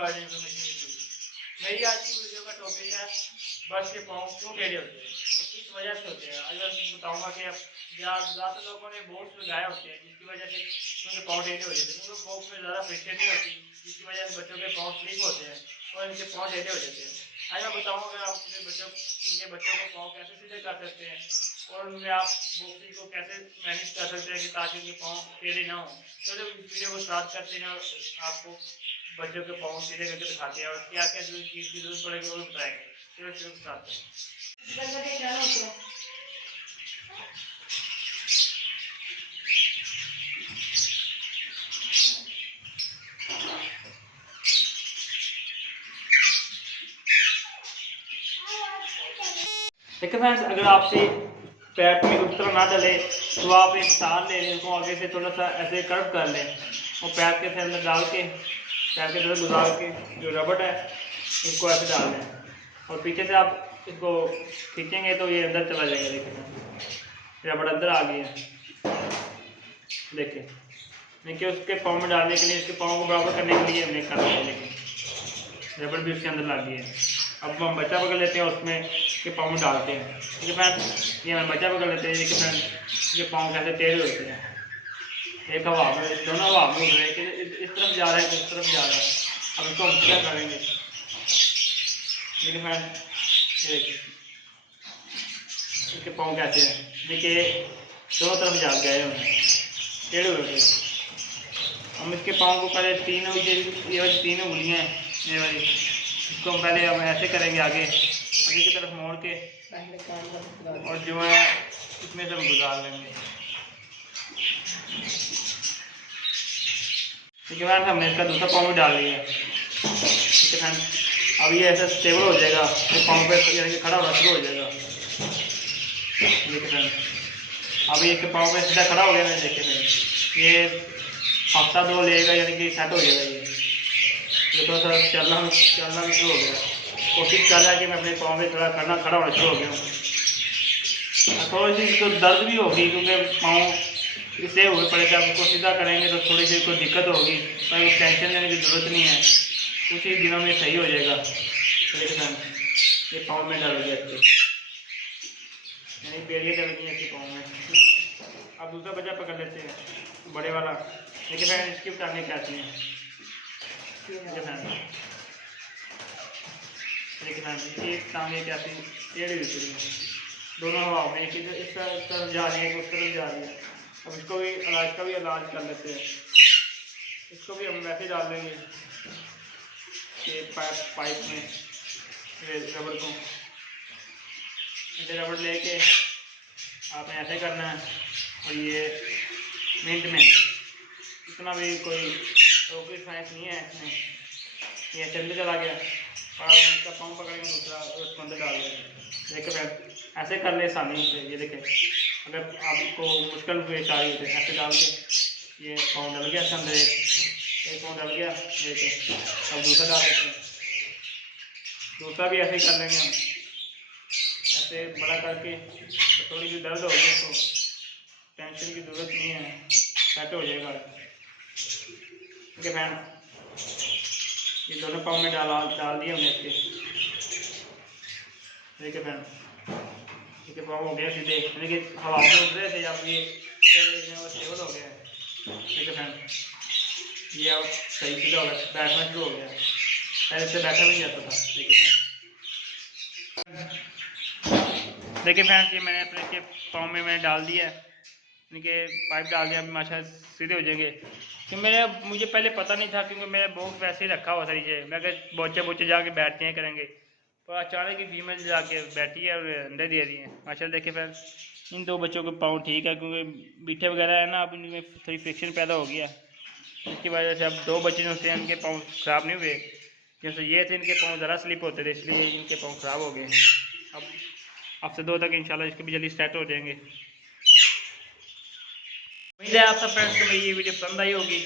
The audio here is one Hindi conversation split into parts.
मेरी आज की वीडियो का टॉपिक है बस के पाँव क्यों टेढ़े होते हैं तो किस वजह से होते हैं। आज मैं बताऊंगा कि ज़्यादातर लोगों ने बॉक्स लगाए होते हैं जिसकी वजह से उनके पाँव टेढ़े हो जाते हैं, क्योंकि बॉक्स में ज़्यादा फ्रिक्शन नहीं होती जिसकी वजह से बच्चों के पाँव स्लिप होते हैं और इनके पाँव टेढ़े हो जाते हैं। आज मैं बताऊँगा आप अपने बच्चों को पाँव कैसे सीधे कर सकते हैं और उनमें आप बॉक्सिंग को कैसे मैनेज कर सकते हैं कि ताकि उनके पाँव टेढ़े ना हो। चलो इस वीडियो को स्टार्ट करते हैं और आपको बच्चों के पाँव सीधे करके दिखाते हैं और क्या क्या चीज़ की जरूरत पड़ेगी वो बताएंगे। चलो शुरू स्टार्ट करें। देखिए फ्रेंड्स, अगर आपसे पैर में उस तरह ना डले तो आप एक तार ले लें, उसको आगे से थोड़ा सा ऐसे कर्व कर लें और पैर के अंदर डाल के पैर के अंदर गुजार के जो रबड़ है इसको ऐसे डाल दें और पीछे से आप इसको खींचेंगे तो ये अंदर चला जाएगा। देखिए रबड़ अंदर आ गई है। देखिए उसके पाँव में डालने के लिए, इसके पाँव को बराबर करने के लिए हमने कर दिया, लेकिन रबड़ भी उसके अंदर लग गई है। अब हम बच्चा पकड़ लेते हैं, उसमें के पाँव में डालते हैं। ठीक है फ्रेंड, ये हम बच्चा पकड़ लेते हैं। देखिए फ्रेंड, ये पाँव कैसे टेढ़े होते हैं, एक हवा में, दोनों हवा में उड़ रहे हैं कि इस तरफ जा रहा है, इस तरफ जा रहा है। अब इसको हम क्या करेंगे। देखिए फ्रेंड, ये देखिए इसके पाँव कैसे हैं, देखिए दोनों तरफ जा गए हैं, टेढ़े हो गए। हम इसके पाँव को पहले तीनों उंगलियाँ हैं ये वाली, इसको हम पहले हम ऐसे करेंगे आगे की तरफ मोड़ के और जो है इसमें से हम गुजार लेंगे। ठीक है फ्रेंड, हमने इसका दूसरा पाँव भी डाल लिया है। ठीक है फ्रेंड, अब ये ऐसा स्टेबल हो जाएगा, ये पाँव पे यानी कि खड़ा होना शुरू हो जाएगा। ठीक है फ्रेंड, अब ये पाँव पे सीधा खड़ा हो गया। मैंने देखे फ्रेंड, ये हफ्ता 2 लेगा यानी कि सेट हो जाएगा। ये थोड़ा सा चलना भी शुरू हो गया। कोशिश कर रहा है कि मैं अपने पाँव में थोड़ा खड़ा होना शुरू हो गया हूँ। थोड़ी सी इसको दर्द भी होगी क्योंकि पाँव इससे हुए पड़े थे। आप उसको सीधा करेंगे तो थोड़ी सी कोई दिक्कत होगी, पर टेंशन लेने की ज़रूरत नहीं है, कुछ ही दिनों में सही हो जाएगा। देखिए ये पाँव में डल गया इसको, यानी बेड़ियाँ डल गई इसके पाँव में। अब दूसरा बच्चा पकड़ लेते हैं, बड़े वाला। देखिए फ्रेंड, इसकी उतारने क्या आती है। देखिए एक टांगे कैसी टेढ़ी हुई है, दोनों हवा में, एक इस तरफ जा रही है, उस तरफ जा रही है। अब इसको भी इलाज कर लेते हैं। इसको भी हम वैसे डाल देंगे कि पाइप में रबड़ को, रबड़ लेके आपने ऐसे करना है और ये मिनट में, इतना भी कोई रॉकेट साइंस नहीं है इसमें। ये चलने चला गया और उसका पाँव पकड़ेंगे दूसरा और उसको अंदर डाल देंगे। देखिए फ्रेंड, ऐसे कर ले आसानी से। ये देखें, अगर आपको मुश्किल पेश आ रही है तो ऐसे डाल के ये पाँव डल गया इसके अंदर, एक पाँव डल गया। देखिए अब दूसरा डाल देते हैं, दूसरा भी ऐसे ही कर लेंगे हम, ऐसे बड़ा करके। तो थोड़ी सी दर्द होगी, उसको टेंशन की ज़रूरत नहीं है, सेट हो जाएगा। ठीक है फ्रेंड, ये दोनों पाँव में डाल दिए हमने इसके। देखिए फ्रेंड, इसके पाँव हो गया सीधे, यानी कि हवा में उड़ रहे थे, अब ये स्टेबल हो गया है। ठीक है फ्रेंड, ये अब सही सीधा हो गया, बैठना शुरू हो गया, पहले से बैठा भी नहीं जाता था। देखिए फ्रेंड्स, ये मैंने अपने के पाँव में मैंने डाल दिया है, यानी कि पाइप डाल दिया, माशा सीधे हो जाएंगे। कि मुझे पहले पता नहीं था, क्योंकि मेरा बॉक्स वैसे ही रखा हुआ था नीचे। मैं अगर बोचे जाके बैठते हैं करेंगे, तो अचानक ही फीमेल जाके बैठी है और अंडे दे रही है माशाल्लाह। देखिए फिर इन 2 बच्चों के पाँव ठीक है, क्योंकि बीठे वगैरह है ना, अब इनमें थोड़ी फ्रिक्शन पैदा हो गया, इसकी वजह से अब 2 बच्चे जो थे इनके पाँव ख़राब नहीं हुए। जैसे ये थे, इनके पाँव ज़रा स्लिप होते थे, इसलिए इनके पाँव ख़राब हो गए। अब हफ्ते 2 तक इंशाल्लाह इसके भी जल्दी सेट हो जाएंगे। उम्मीद है आप सब फ्रेंड्स को मेरी ये वीडियो पसंद आई होगी।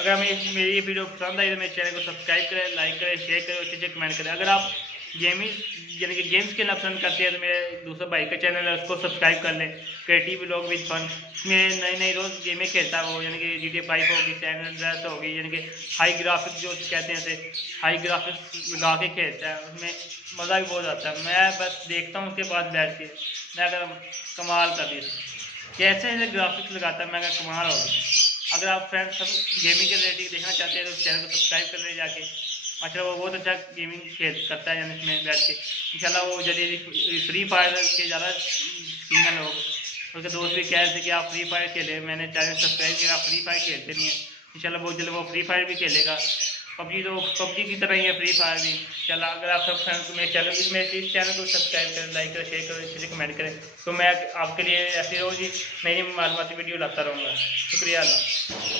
अगर हमें मेरी ये वीडियो पसंद आई तो मेरे चैनल को सब्सक्राइब करें, लाइक करें, शेयर करें और अच्छे कमेंट करें। अगर आप गेमिंग यानी कि गेम्स खेलना पसंद करते हैं तो मेरे दूसरे भाई का चैनल है, उसको सब्सक्राइब कर लें, क्रिएटिव व्लॉग विद फन। इसमें नई नई रोज़ गेमें खेलता है वो, यानी कि GTA 5 होगी, सैन एंड्रेस होगी, यानी कि हाई ग्राफिक्स जो कहते हैं ऐसे हाई ग्राफिक्स लगा के खेलता है, उसमें मज़ा भी बहुत आता है। मैं बस देखता हूँ उसके बाद बैठ के, मैं अगर कमाल कर दी कैसे ऐसे ग्राफिक्स लगाता है, मैं अगर कमाल होगी। अगर आप फ्रेंड्स सब गेमिंग के रिलेटेड देखना चाहते हैं तो चैनल को सब्सक्राइब कर ले जाके। अच्छा वो बहुत अच्छा गेमिंग खेल करता है, यानी इसमें बैठ के इंशाल्लाह वो जल्दी फ्री फायर के ज़्यादा सीन है लोग, उसके दोस्त भी कह रहे थे कि आप फ्री फायर खेलें, मैंने चैनल सब्सक्राइब किया, आप फ्री फायर खेलते नहीं हैं। इंशाल्लाह बहुत जल्द वो फ्री फायर भी खेलेगा। पबजी तो पबजी की तरह ही है फ्री फायर भी। इंशाल्लाह अगर आप सब फ्रेंड्स मेरे चैनल को सब्सक्राइब करें, लाइक करें, शेयर करें, इसलिए कमेंट करें, तो मैं आपके लिए ऐसी रोज़ ही नई मालूमाती वीडियो लाता रहूँगा। शुक्रिया अल्लाह।